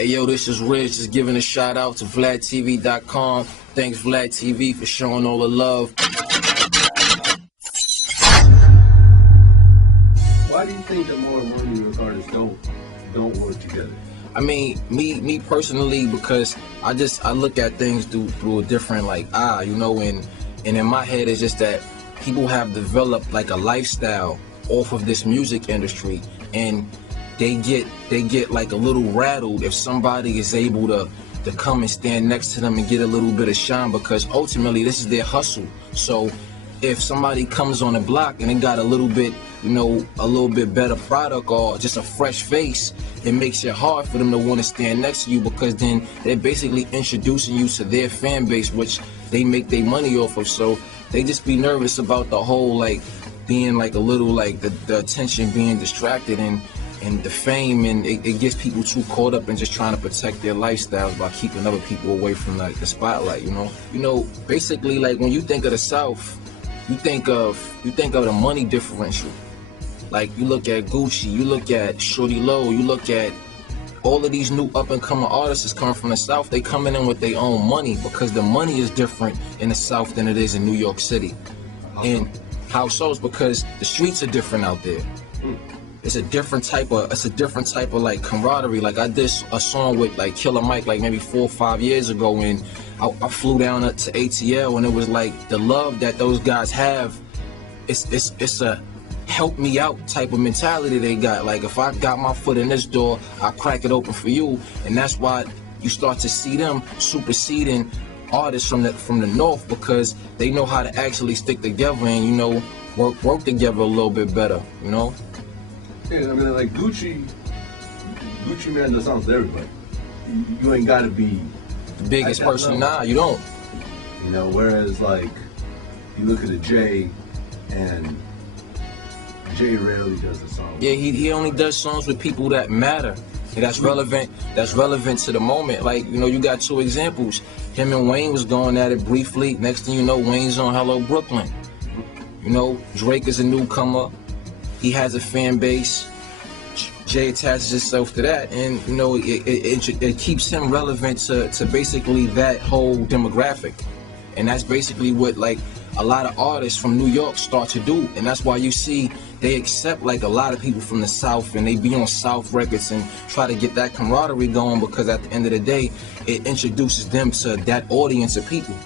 Hey yo, this is Rich, just giving a shout out to VladTV.com. Thanks Vlad TV for showing all the love. Why do you think that more New York artists don't work together? I mean, me personally, because I look at things through a different eye, you know, and in my head it's just that people have developed like a lifestyle off of this music industry, and they get like a little rattled if somebody is able to come and stand next to them and get a little bit of shine, because ultimately this is their hustle. So if somebody comes on the block and they got a little bit, you know, a little bit better product or just a fresh face, it makes it hard for them to want to stand next to you, because then they're basically introducing you to their fan base, which they make their money off of. So they just be nervous about the whole like being like a little like the attention being distracted and the fame, and it gets people too caught up in just trying to protect their lifestyles by keeping other people away from like the spotlight, you know. Basically, like when you think of the South, you think of the money differential. Like you look at Gucci, you look at Shorty Low, you look at all of these new up and coming artists that's coming from the South. They coming in with their own money, because the money is different in the South than it is in New York City. And how so? Is because the streets are different out there. It's a different type of like camaraderie. Like I did a song with like Killer Mike like maybe 4 or 5 years ago, and I flew down to ATL, and it was like the love that those guys have. It's a help me out type of mentality they got. Like if I got my foot in this door, I'll crack it open for you. And that's why you start to see them superseding artists from the North, because they know how to actually stick together and, you know, work together a little bit better, you know? Yeah, I mean, like Gucci man does songs to everybody. You ain't gotta be the biggest person. Nah, you don't. You know, whereas like you look at a Jay, and Jay rarely does a song. Yeah, he only does songs with people that matter. And that's relevant to the moment. Like, you know, you got 2 examples. Him and Wayne was going at it briefly. Next thing you know, Wayne's on Hello Brooklyn. You know, Drake is a newcomer. He has a fan base. Jay attaches himself to that, and you know it keeps him relevant to basically that whole demographic. And that's basically what like a lot of artists from New York start to do. And that's why you see they accept like a lot of people from the South, and they be on South records and try to get that camaraderie going, because at the end of the day, it introduces them to that audience of people.